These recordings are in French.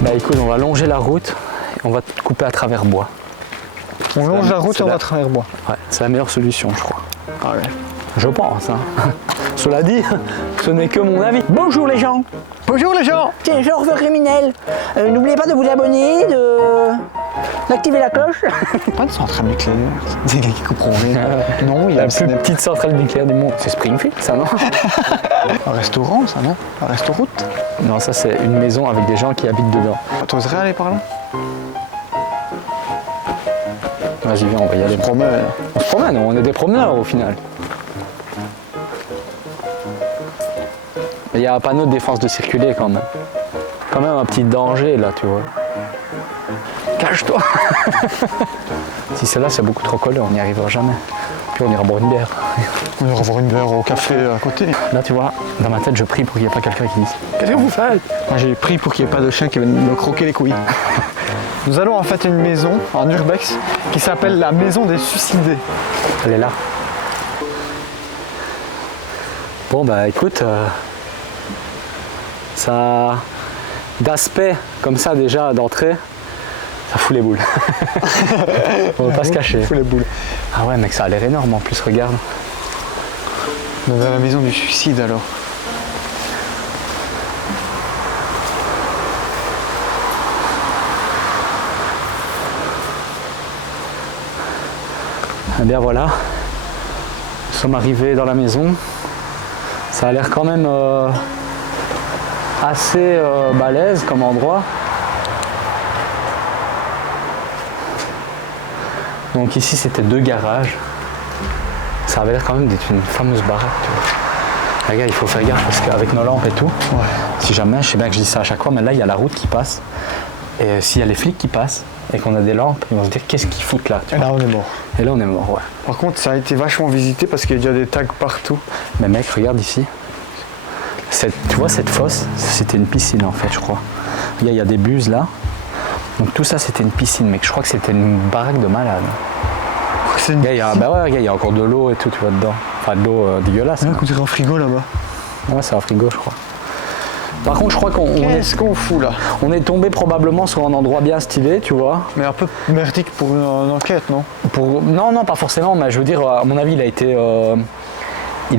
Bah écoute, on va longer la route et on va couper à travers bois. On longe la route et on va à travers bois. Ouais, c'est la meilleure solution, je crois. Ah ouais. Je pense. Hein. Cela dit, ce n'est que mon avis. Bonjour les gens. Bonjour les gens. Tiens, Georges le criminel. N'oubliez pas de vous abonner, d'activer la cloche. Pas de centrale nucléaire. Des gars qui comprennent rien. Non, il y a La plus petite centrale nucléaire du monde. C'est Springfield, ça, non? un restaurant, ça, non? Un restaurant. Non, ça, c'est une maison avec des gens qui habitent dedans. T'oserais aller par là? Vas-y, viens, on va y aller. On se promène, on est des promeneurs au final. Il y a un panneau de défense de circuler quand même. Quand même un petit danger là, tu vois. Cache-toi. Si c'est là, c'est beaucoup trop collé, on n'y arrivera jamais. Puis on ira boire une bière. On ira boire une bière au café à côté. Là, tu vois, dans ma tête, je prie pour qu'il n'y ait pas quelqu'un qui dise « Qu'est-ce que vous faites ?» Moi, j'ai pris pour qu'il n'y ait pas de chien qui vienne me croquer les couilles. Nous allons en fait à une maison en urbex qui s'appelle la maison des suicidés. Elle est là. Bon, bah écoute, ça, d'aspect comme ça déjà d'entrée, ça fout les boules. On va pas se cacher. Ça fout les boules. Ah ouais, mec, ça a l'air énorme en plus, regarde. On est à la maison du suicide alors. Eh bien voilà, nous sommes arrivés dans la maison. Ça a l'air quand même assez balèze comme endroit. Donc ici c'était 2 garages. Ça avait l'air quand même d'être une fameuse baraque. Tu vois. Regarde, il faut faire gaffe parce qu'avec nos lampes et tout, si jamais, je sais bien que je dis ça à chaque fois, mais là il y a la route qui passe. Et s'il y a les flics qui passent et qu'on a des lampes, ils vont se dire qu'est-ce qu'ils foutent là, tu Et vois. là on est mort. Et là on est mort, ouais. Par contre ça a été vachement visité parce qu'il y a déjà des tags partout. Mais mec, regarde ici. Tu vois cette fosse, c'était une piscine en fait, je crois. Regarde, il y a des buses là. Donc tout ça c'était une piscine, mec. Je crois que c'était une baraque de malade. C'est une... Bah ouais, regarde, il y a encore de l'eau et tout, tu vois, dedans. Enfin, de l'eau dégueulasse. Il y a un frigo là-bas. Ouais, c'est un frigo, je crois. Par contre, je crois Qu'est-ce qu'on fout là? On est tombé probablement sur un endroit bien stylé, tu vois. Mais un peu merdique pour une enquête, non? Non, pas forcément, mais je veux dire, à mon avis, il a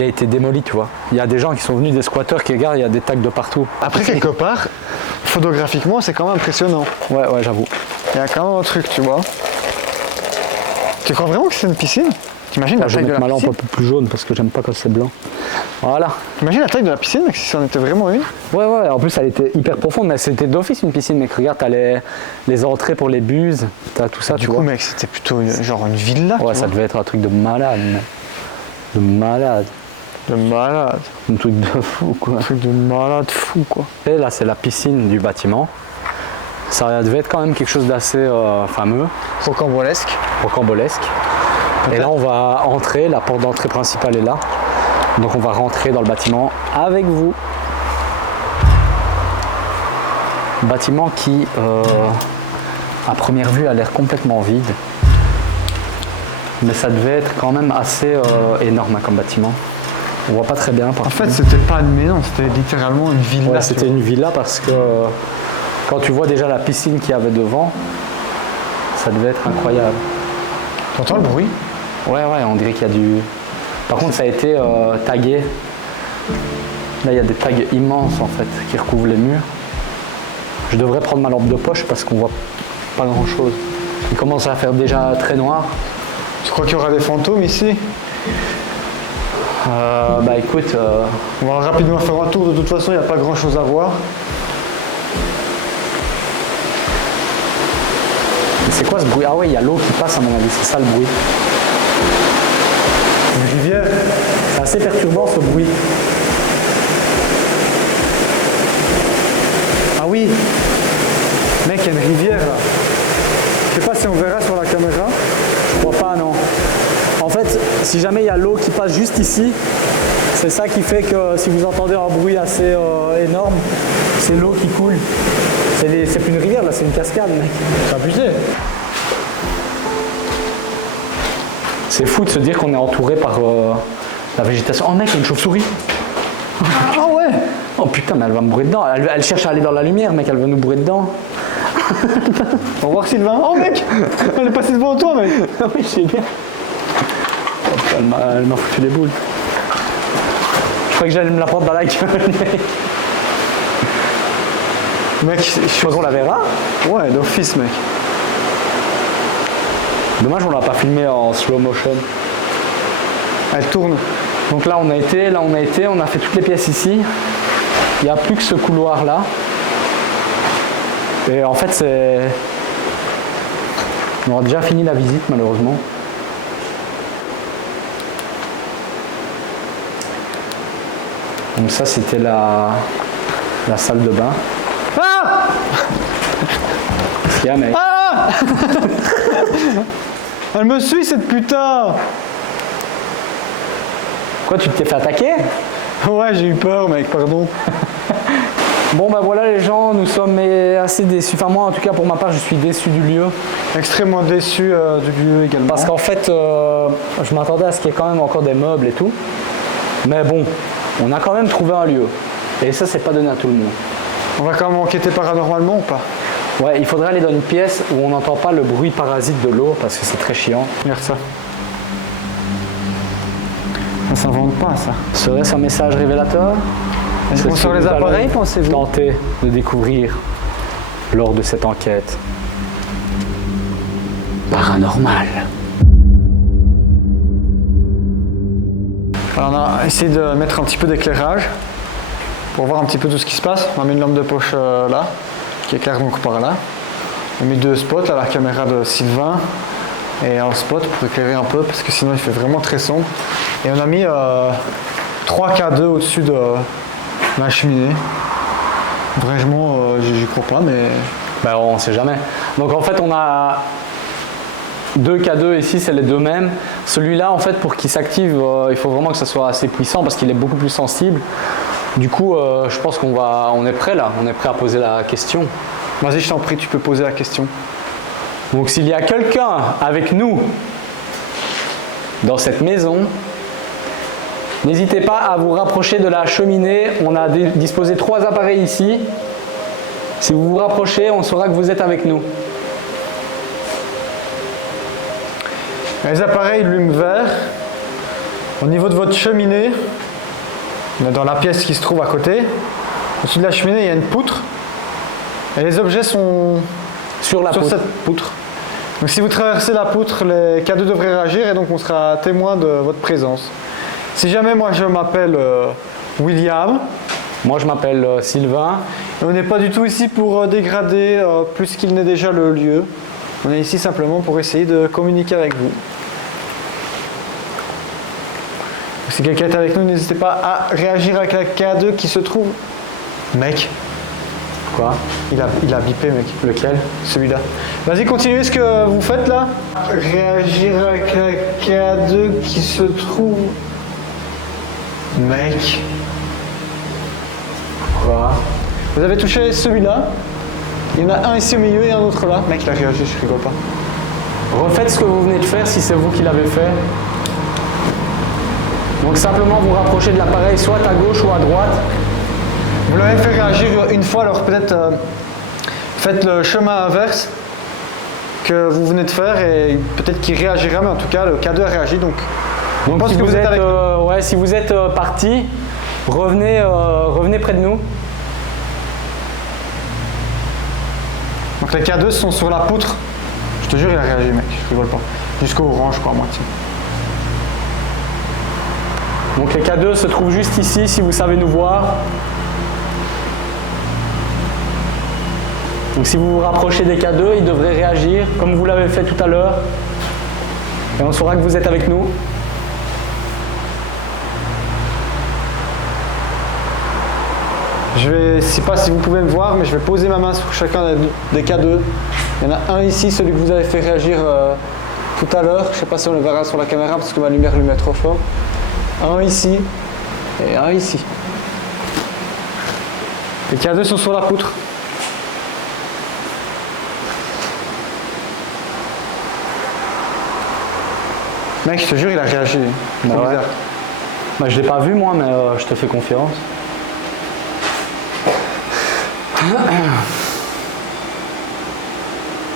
été démoli, tu vois. Il y a des gens qui sont venus, des squatteurs qui regardent, il y a des tags de partout. Après, quelque part, photographiquement, c'est quand même impressionnant. Ouais, j'avoue. Il y a quand même un truc, tu vois. Tu crois vraiment que c'est une piscine? T'imagines la Je vais taille de mettre la ma lampe piscine? un peu plus jaune parce que j'aime pas quand c'est blanc. Voilà. T'imagines la taille de la piscine, mec, si c'en était vraiment une? Ouais, en plus elle était hyper profonde, mais c'était d'office une piscine, mec. Regarde, t'as les entrées pour les buses, t'as tout ça, Du tu coup, vois. mec, c'était plutôt genre une villa. Ouais, tu ça vois. devait être un truc de malade, mec. De malade. De malade. Un truc de fou, quoi. Un truc de malade fou, quoi. Et là, c'est la piscine du bâtiment. Ça devait être quand même quelque chose d'assez fameux, Rocambolesque. rocambolesque. Et là, on va entrer, la porte d'entrée principale est là. Donc, on va rentrer dans le bâtiment avec vous. Bâtiment qui, à première vue, a l'air complètement vide. Mais ça devait être quand même assez énorme hein, comme bâtiment. On voit pas très bien. En fait, c'était pas une maison, c'était littéralement une villa. Ouais, c'était une villa parce que quand tu vois déjà la piscine qu'il y avait devant, ça devait être incroyable. T'entends le bruit? Ouais, on dirait qu'il y a du... Par contre, ça a été tagué. Là, il y a des tags immenses en fait qui recouvrent les murs. Je devrais prendre ma lampe de poche parce qu'on voit pas grand chose. Il commence à faire déjà très noir. Tu crois qu'il y aura des fantômes ici? Bah écoute, On va rapidement faire un tour, de toute façon, il n'y a pas grand chose à voir. c'est quoi ce bruit? Ah ouais, il y a l'eau qui passe à mon avis, c'est ça le bruit. Une rivière. C'est assez perturbant ce bruit. Ah oui. Mec, il y a une rivière là. Je sais pas si on verra sur la caméra. Je crois pas, non. En fait, si jamais il y a l'eau qui passe juste ici, c'est ça qui fait que si vous entendez un bruit assez énorme, c'est l'eau qui coule. C'est plus une rivière, là, c'est une cascade, mec. C'est abusé. C'est fou de se dire qu'on est entouré par la végétation. Oh mec, il y a une chauve-souris. Ah ouais. Oh putain, mais elle va me bourrer dedans. Elle cherche à aller dans la lumière, mec, elle veut nous bourrer dedans. Au revoir Sylvain. Oh mec, elle est passée devant toi, mec. Oui, je sais bien. Oh, elle m'a foutu les boules. Je crois que j'allais me la prendre dans la gueule, mec. Mec, Je pense qu'on la verra. ouais, d'office, mec. Dommage, on l'a pas filmé en slow motion. Elle tourne. Donc là, on a été, on a fait toutes les pièces ici. Il n'y a plus que ce couloir-là. Et en fait, on aura déjà fini la visite, malheureusement. Donc ça, c'était la salle de bain. Ah. Qu'est-ce qu'il y a, mec? Ah. Elle me suit, cette putain. Quoi, tu t'es fait attaquer? Ouais, j'ai eu peur, mec, pardon. Bon, bah voilà les gens, nous sommes assez déçus. Enfin, moi, en tout cas, pour ma part, je suis déçu du lieu. Extrêmement déçu du lieu également. Parce qu'en fait, je m'attendais à ce qu'il y ait quand même encore des meubles et tout. Mais bon, on a quand même trouvé un lieu. Et ça, c'est pas donné à tout le monde. On va quand même enquêter paranormalement ou pas? Ouais, il faudrait aller dans une pièce où on n'entend pas le bruit parasite de l'eau parce que c'est très chiant. Regarde ça. Ça s'invente pas, ça. Serait-ce un message révélateur? Est-ce qu'on sort les appareils, pensez-vous? Tenter de découvrir lors de cette enquête paranormale. Alors on a essayé de mettre un petit peu d'éclairage pour voir un petit peu tout ce qui se passe. On a mis une lampe de poche là, qui éclaire donc par là. On a mis 2 spots, là, la caméra de Sylvain et un spot pour éclairer un peu parce que sinon il fait vraiment très sombre. Et on a mis 3 K2 au-dessus de la cheminée. Vraiment, j'y crois pas, mais... Ben, on sait jamais. Donc en fait, on a 2 K2 ici, c'est les deux mêmes. Celui-là, en fait, pour qu'il s'active, il faut vraiment que ça soit assez puissant parce qu'il est beaucoup plus sensible. Du coup, je pense on est prêt là, on est prêt à poser la question. Vas-y, je t'en prie, tu peux poser la question. Donc s'il y a quelqu'un avec nous dans cette maison, n'hésitez pas à vous rapprocher de la cheminée. On a disposé 3 appareils ici. Si vous vous rapprochez, on saura que vous êtes avec nous. Les appareils lume vert. Au niveau de votre cheminée, on est dans la pièce qui se trouve à côté. Au-dessus de la cheminée, il y a une poutre. Et les objets sont Sur cette poutre. Donc si vous traversez la poutre, les K2 devraient réagir et donc on sera témoin de votre présence. Si jamais moi je m'appelle William. Moi je m'appelle Sylvain. Et on n'est pas du tout ici pour dégrader plus qu'il n'est déjà le lieu. On est ici simplement pour essayer de communiquer avec vous. Si quelqu'un est avec nous, n'hésitez pas à réagir avec la K2 qui se trouve... Mec, Quoi? il a bipé, mec. Lequel? Celui-là. Vas-y, continuez ce que vous faites là. Réagir avec la K2 qui se trouve... Mec. Quoi? Vous avez touché celui-là. Il y en a un ici au milieu et un autre là. Mec, il a réagi, je rigole pas. Refaites ce que vous venez de faire si c'est vous qui l'avez fait. Donc simplement vous rapprochez de l'appareil soit à gauche ou à droite. Vous l'avez fait réagir une fois, alors peut-être faites le chemin inverse que vous venez de faire et peut-être qu'il réagira, mais en tout cas le K2 a réagi. Donc je pense si que vous êtes avec nous. ouais, si vous êtes parti, revenez près de nous. Donc les K2 sont sur la poutre. Je te jure, il a réagi, mec, je rigole pas. Jusqu'au orange, quoi, à moitié. Donc les K2 se trouvent juste ici si vous savez nous voir. Donc si vous vous rapprochez des K2, ils devraient réagir comme vous l'avez fait tout à l'heure. Et on saura que vous êtes avec nous. Je ne sais pas si vous pouvez me voir, mais je vais poser ma main sur chacun des K2. Il y en a un ici, celui que vous avez fait réagir tout à l'heure. Je ne sais pas si on le verra sur la caméra parce que ma lumière lui met trop fort. Un ici et un ici. Les K2 sont sur la poutre. Mec, je te jure, il a réagi. C'est Bah ouais. bizarre. Bah, je l'ai pas vu moi, mais je te fais confiance.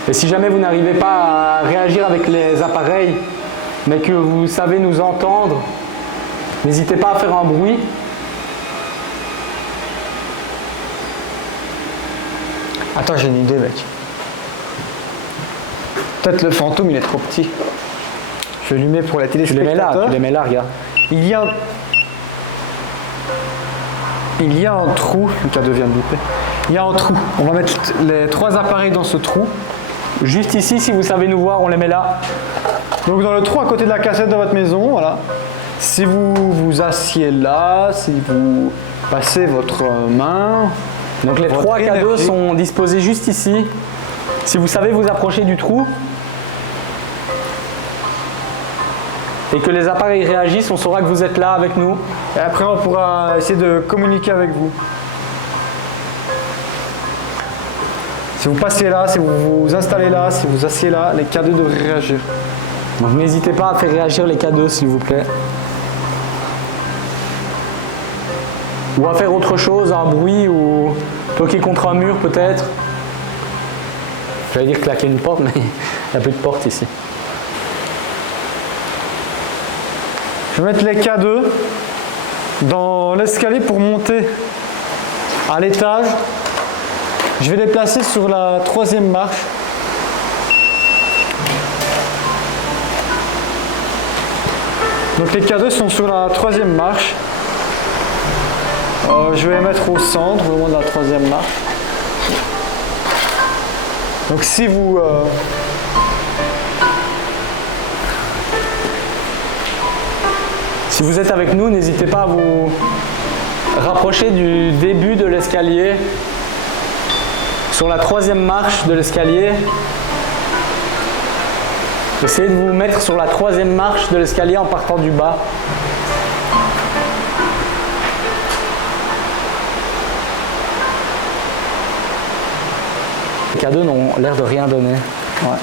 Et si jamais vous n'arrivez pas à réagir avec les appareils, mais que vous savez nous entendre, n'hésitez pas à faire un bruit. Attends, j'ai une idée, mec. Peut-être le fantôme, il est trop petit. Je lui mets pour la Tu les téléspectateur. mets là, regarde. Il y a un trou. Lucas devient bipé. Il y a un trou. On va mettre les 3 appareils dans ce trou. Juste ici, si vous savez nous voir, on les met là. Donc dans le trou à côté de la cassette de votre maison, voilà. Si vous vous assiez là, si vous passez votre main, Donc les votre 3 cadeaux énergie. sont disposés juste ici. Si vous savez vous approcher du trou et que les appareils réagissent, on saura que vous êtes là avec nous. Et après on pourra essayer de communiquer avec vous. Si vous passez là, si vous vous installez là, si vous asseyez là, les cadeaux devraient réagir. Donc n'hésitez pas à faire réagir les cadeaux s'il vous plaît. Ou à faire autre chose, un bruit ou toquer contre un mur peut-être. J'allais dire claquer une porte, mais il n'y a plus de porte ici. Je vais mettre les cadeaux dans l'escalier pour monter à l'étage. Je vais les placer sur la 3e marche. Donc les cadeaux sont sur la 3e marche. Je vais les mettre au centre, vraiment de la 3e marche. Donc si vous... Si vous êtes avec nous, n'hésitez pas à vous rapprocher du début de l'escalier. Sur la 3e marche de l'escalier. Essayez de vous mettre sur la 3e marche de l'escalier en partant du bas. Les cadeaux n'ont l'air de rien donner. Ouais.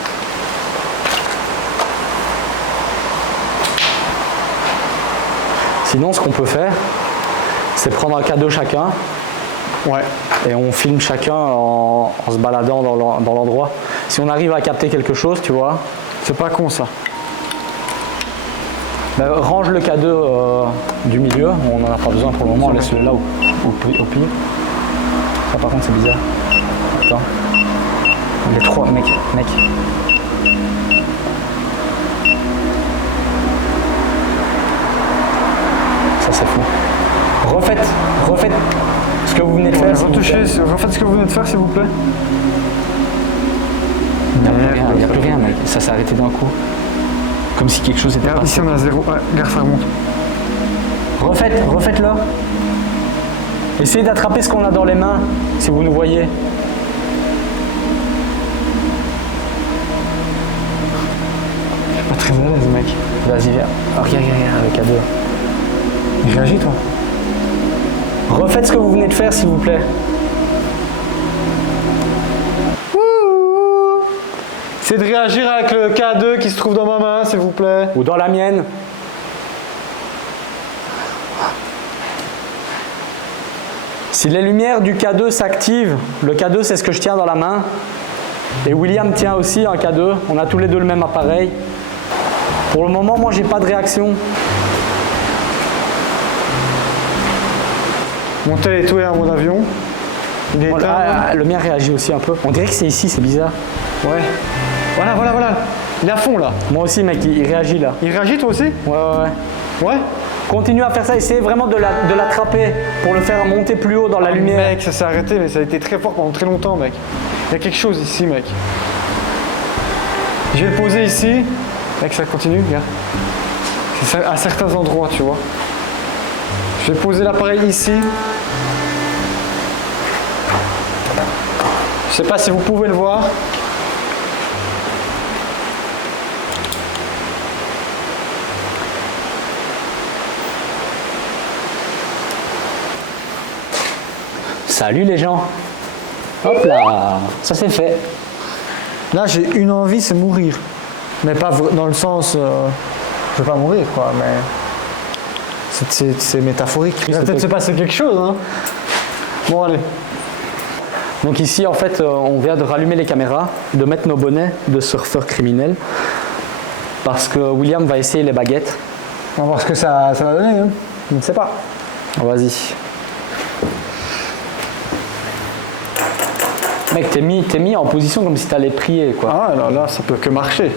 Sinon, ce qu'on peut faire, c'est prendre un cadeau chacun Ouais. et on filme chacun en se baladant dans l'endroit. Si on arrive à capter quelque chose, tu vois, C'est pas con ça. ben, range le cadeau du milieu. On n'en a pas besoin pour le moment, laisse-le là au pire. Ça, par contre, c'est bizarre. Attends. Les 3, mec. Ça, c'est fou. Refaites ce que vous venez de faire. s'il vous plaît. Refaites ce que vous venez de faire s'il vous plaît. Il n'y a plus rien, mec. Ça s'est arrêté d'un coup. Comme si quelque chose était Regarde, passé. ici on a 0. Ouais, regarde, ça remonte. Refaites-le. Essayez d'attraper ce qu'on a dans les mains, si vous nous voyez. Pas très à l'aise, mec. Vas-y, viens. Oh, regarde, le cadeau. Il réagit, toi. Refaites ce que vous venez de faire, s'il vous plaît. C'est de réagir avec le K2 qui se trouve dans ma main, s'il vous plaît. Ou dans la mienne. Si les lumières du K2 s'activent, le K2 c'est ce que je tiens dans la main. Et William tient aussi un K2. On a tous les deux le même appareil. Pour le moment, moi j'ai pas de réaction. Mon tel est tout en mode avion. Il est éteint. Ah, le mien réagit aussi un peu. On dirait que c'est ici, c'est bizarre. Ouais. Voilà. Il est à fond là. Moi aussi, mec, il réagit là. Il réagit toi aussi? Ouais. Ouais. Continue à faire ça, essayez vraiment de l'attraper pour le faire monter plus haut dans la lumière. Mec, ça s'est arrêté, mais ça a été très fort pendant très longtemps, mec. Il y a quelque chose ici, mec. Je vais le poser ici. Mec, ça continue, regarde. C'est à certains endroits, tu vois. Je vais poser l'appareil ici. Je sais pas si vous pouvez le voir. Salut les gens. Hop là, ça c'est fait. Là, j'ai une envie, c'est mourir. Mais pas dans le sens Je vais pas mourir, quoi, mais. C'est métaphorique. Il va peut-être se passer quelque chose, hein. Bon, allez. Donc ici, en fait, on vient de rallumer les caméras, de mettre nos bonnets de surfeurs criminels, parce que William va essayer les baguettes. On va voir ce que ça va donner, hein. Je ne sais pas. Vas-y. Mec, t'es mis en position comme si t'allais prier, quoi. Ah, alors là, ça peut que marcher.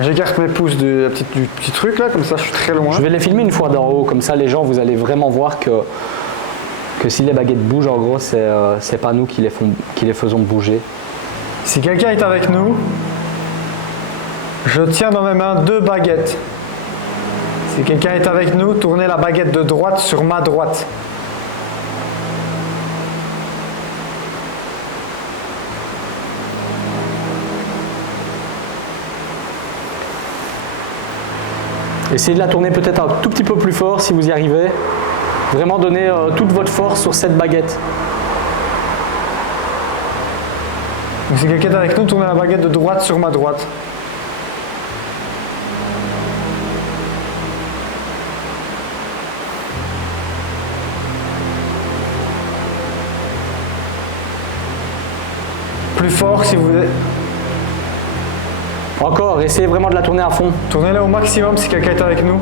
J'écarte mes pouces du petit truc, là, comme ça, je suis très loin. Je vais les filmer une fois d'en haut, comme ça, les gens, vous allez vraiment voir que si les baguettes bougent, en gros, c'est pas nous qui les faisons bouger. Si quelqu'un est avec nous, je tiens dans mes mains 2 baguettes. Si quelqu'un est avec nous, tournez la baguette de droite sur ma droite. Essayez de la tourner peut-être un tout petit peu plus fort si vous y arrivez. Vraiment donner toute votre force sur cette baguette. Donc si quelqu'un est avec nous, tournez la baguette de droite sur ma droite. Plus fort si vous voulez. Encore, essayez vraiment de la tourner à fond. Tournez-la au maximum si quelqu'un est avec nous.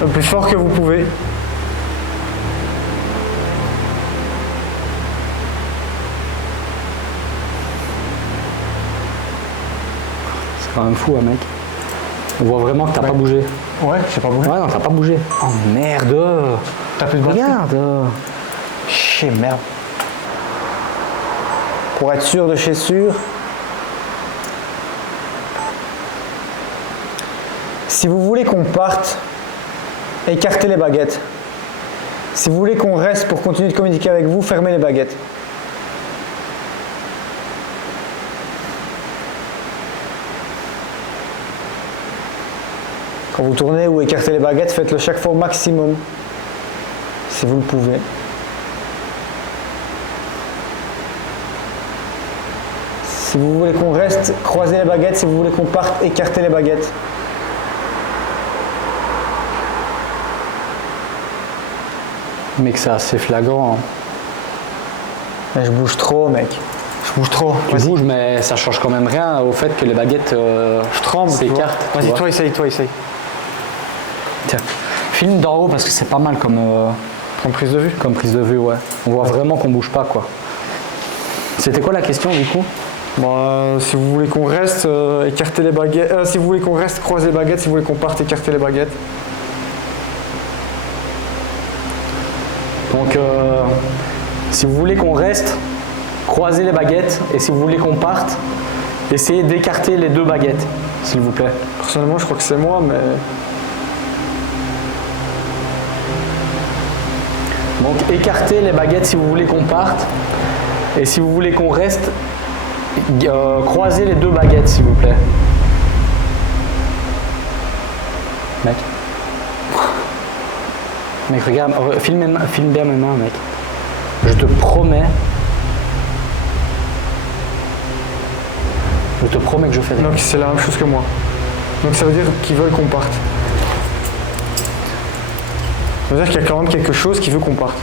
Le plus fort que vous pouvez. C'est quand même fou, hein, mec. On voit vraiment que t'as pas bougé. Ouais, j'ai pas bougé. Ouais, non, t'as pas bougé. Oh merde. T'as plus de batterie. Regarde. Chier, merde. Pour être sûr de chez sûr. Si vous voulez qu'on parte, écartez les baguettes. Si vous voulez qu'on reste pour continuer de communiquer avec vous, fermez les baguettes. Quand vous tournez ou écartez les baguettes, faites-le chaque fois au maximum, si vous le pouvez. Si vous voulez qu'on reste, croisez les baguettes. Si vous voulez qu'on parte, écartez les baguettes. Mec, c'est assez flagrant. Hein. Mais je bouge trop, mec. Je bouge trop. Tu bouges, mais ça change quand même rien au fait que les baguettes je tremble. s'écartent. Vas-y, toi, essaye. Tiens, filme d'en haut parce que c'est pas mal comme prise de vue. Comme prise de vue, ouais. On voit vraiment qu'on bouge pas, quoi. C'était quoi la question, du coup? Si vous voulez qu'on reste, écartez les baguettes. Si vous voulez qu'on reste, croisez les baguettes. Si vous voulez qu'on parte, écartez les baguettes. Donc, si vous voulez qu'on reste, croisez les baguettes. Et si vous voulez qu'on parte, essayez d'écarter les 2 baguettes, s'il vous plaît. Personnellement, je crois que c'est moi, mais... Donc, écartez les baguettes si vous voulez qu'on parte. Et si vous voulez qu'on reste, croisez les 2 baguettes, s'il vous plaît. Mec. Mec, regarde, filme bien mes mains, mec. Je te promets. Je te promets que je fais rien. Donc c'est la même chose que moi. Donc ça veut dire qu'ils veulent qu'on parte. Ça veut dire qu'il y a quand même quelque chose qui veut qu'on parte.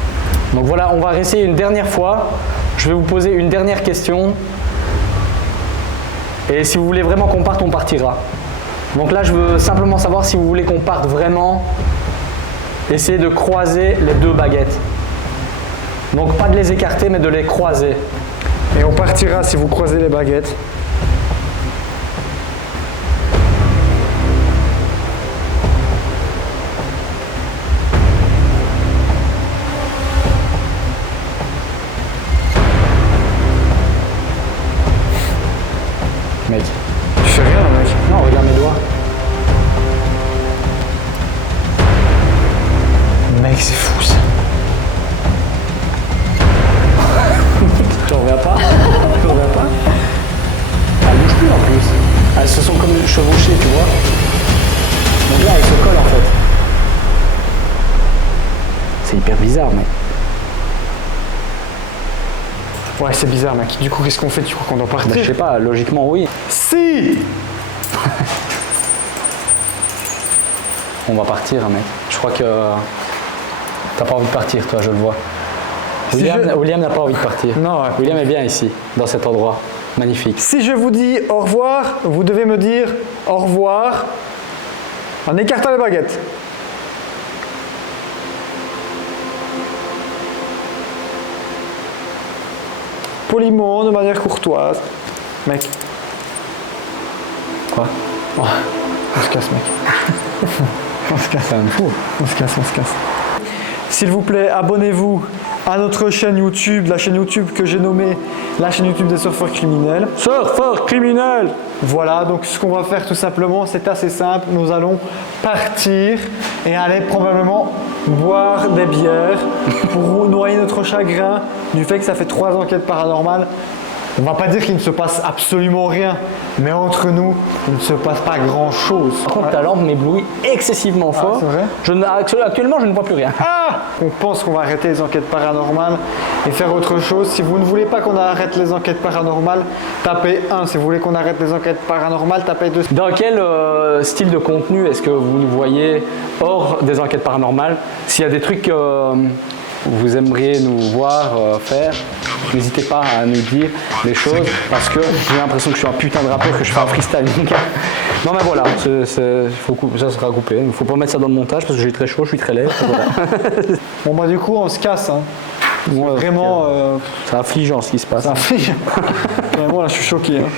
Donc voilà, on va réessayer une dernière fois. Je vais vous poser une dernière question. Et si vous voulez vraiment qu'on parte, on partira. Donc là, je veux simplement savoir si vous voulez qu'on parte vraiment. Essayez de croiser les 2 baguettes. Donc pas de les écarter, mais de les croiser. Et on partira si vous croisez les baguettes. Mec. Tu fais rien, mec. Non, regarde mes doigts. Mec, c'est fou ça. Tu reviens pas? Tu reviens pas? Ouais, c'est bizarre, mec. Du coup, qu'est-ce qu'on fait? Tu crois qu'on doit partir? Bah, je sais pas, logiquement oui. Si! On va partir, mec. Je crois que t'as pas envie de partir, toi, je le vois. Si William n'a pas envie de partir. Non, ouais. William est bien ici, dans cet endroit. Magnifique. Si je vous dis au revoir, vous devez me dire au revoir en écartant les baguettes. Poliment, de manière courtoise. Mec. Quoi? Oh, on se casse, mec. On se casse. C'est un fou. On se casse, on se casse. S'il vous plaît, abonnez-vous à notre chaîne YouTube, la chaîne YouTube que j'ai nommée la chaîne YouTube des surfeurs criminels. Surfeur criminel! Voilà, donc ce qu'on va faire tout simplement, c'est assez simple. Nous allons partir et aller probablement boire des bières pour noyer notre chagrin du fait que ça fait 3 enquêtes paranormales. On va pas dire qu'il ne se passe absolument rien, mais entre nous, il ne se passe pas grand-chose. Par contre, ta lampe m'éblouit excessivement fort. c'est vrai? Actuellement, je ne vois plus rien. Ah! On pense qu'on va arrêter les enquêtes paranormales et faire autre chose. Si vous ne voulez pas qu'on arrête les enquêtes paranormales, tapez 1. Si vous voulez qu'on arrête les enquêtes paranormales, tapez 2. Dans quel style de contenu est-ce que vous nous voyez hors des enquêtes paranormales? S'il y a des trucs que vous aimeriez nous voir faire, n'hésitez pas à nous dire les choses parce que j'ai l'impression que je suis un putain de rappeur, que je fais un freestyle. Non mais voilà, ça sera coupé. Il ne faut pas mettre ça dans le montage parce que j'ai très chaud, je suis très laid. Voilà. Bon bah du coup on se casse. Hein. Ouais, vraiment. C'est affligeant ce qui se passe. Ça afflige. Vraiment là je suis choqué. Hein.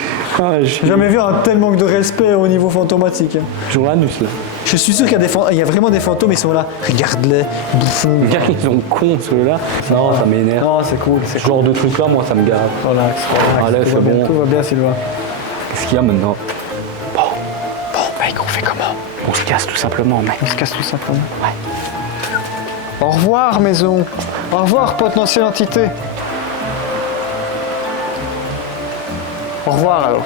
Ouais, j'ai jamais vu un tel manque de respect au niveau fantomatique. Hein. Toujours l'anus là. Je suis sûr qu'il y a vraiment des fantômes, ils sont là. Regarde-les, bouffons. Regarde, ils sont cons ceux-là. Non, ça m'énerve. Non, c'est cool. Ce genre de truc là, moi ça me gave. Relax. Allez, c'est bon. Tout va bien, Sylvain. Qu'est-ce qu'il y a maintenant? Bon, mec, on fait comment? On se casse tout simplement, mec. On se casse tout simplement. Ouais. Au revoir, maison. Au revoir, potentielle entité. Au revoir, alors.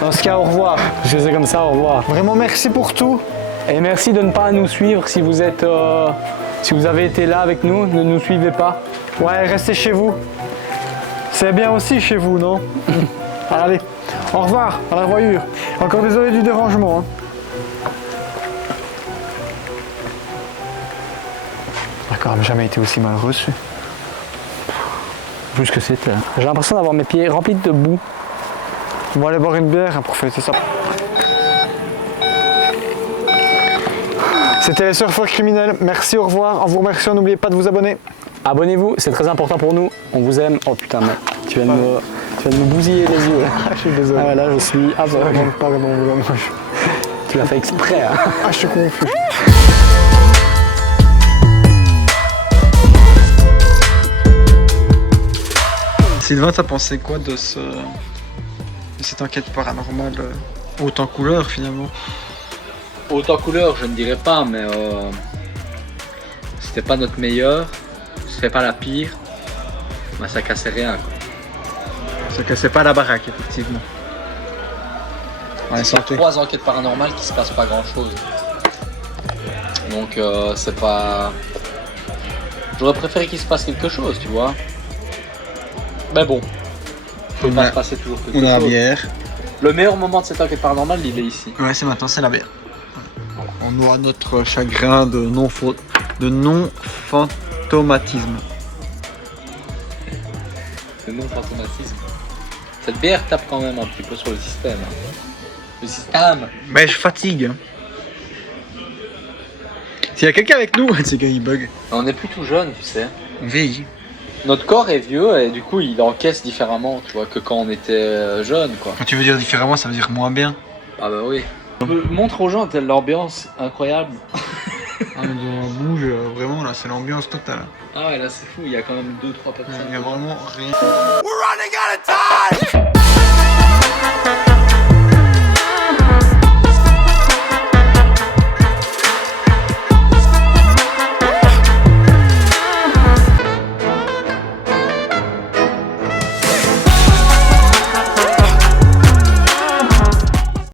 Dans ce cas, au revoir. Je faisais comme ça, au revoir. Vraiment, merci pour tout. Et merci de ne pas nous suivre si vous êtes, si vous avez été là avec nous, ne nous suivez pas. Ouais, restez chez vous. C'est bien aussi chez vous, non? Allez, au revoir, à la revoyure. Encore désolé du dérangement. Hein. D'accord, mais jamais été aussi mal reçu. Plus que c'était. J'ai l'impression d'avoir mes pieds remplis de boue. On va aller boire une bière pour fêter ça. C'était les surfeurs criminels. Merci, au revoir. En vous remerciant, n'oubliez pas de vous abonner. Abonnez-vous, c'est très important pour nous. On vous aime. Oh putain, mec. Tu viens de me bousiller les yeux. Je suis désolé. Ah, là, je suis aveugle. Pardon. Tu l'as fait exprès, hein. Ah, je suis confus. Sylvain, t'as pensé quoi de cette enquête paranormale haute en couleur finalement? Haute en couleur, je ne dirais pas, mais c'était pas notre meilleur, c'était pas la pire, mais ça cassait rien, quoi. Ça cassait pas la baraque, effectivement. Il y a 3 enquêtes paranormales qui se passent pas grand chose. Donc c'est pas... J'aurais préféré qu'il se passe quelque chose, tu vois. Mais bon, il peut pas se passer toujours quelque chose. On a la bière. Le meilleur moment de cette enquête paranormale, il est ici. Ouais, c'est maintenant, c'est la bière. On noie notre chagrin de non-fantomatisme. Le non-fantomatisme. Cette bière tape quand même un petit peu sur le système. Le système. Mais je fatigue. S'il y a quelqu'un avec nous, c'est qu'il bug. On n'est plus tout jeune, tu sais. On vieillit. Notre corps est vieux et du coup il encaisse différemment, tu vois, que quand on était jeune, quoi. Quand tu veux dire différemment, ça veut dire moins bien. Ah bah oui. Montre aux gens l'ambiance incroyable. Ah, mais on bouge, vraiment, là, c'est l'ambiance totale. Ah ouais, là c'est fou, il y a quand même 2-3 personnes. Il y a vraiment rien. We're running out of time!